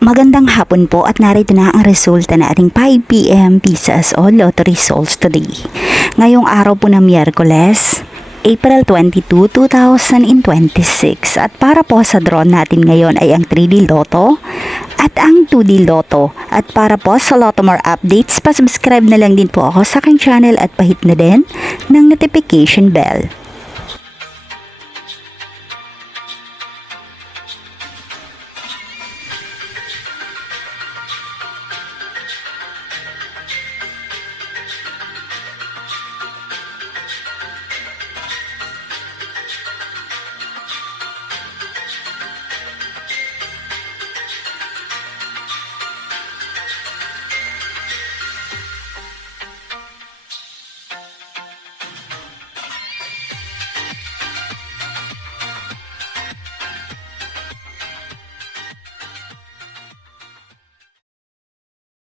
Magandang hapon po at narito na ang resulta na ating 5 p.m. Pisas o Lotto results today. Ngayong araw po ng Miyerkules, April 22, 2026. At para po sa draw natin ngayon ay ang 3D Lotto at ang 2D Lotto. At para po sa Lotto More updates, pa-subscribe na lang din po ako sa aking channel at pahit na din ng notification bell.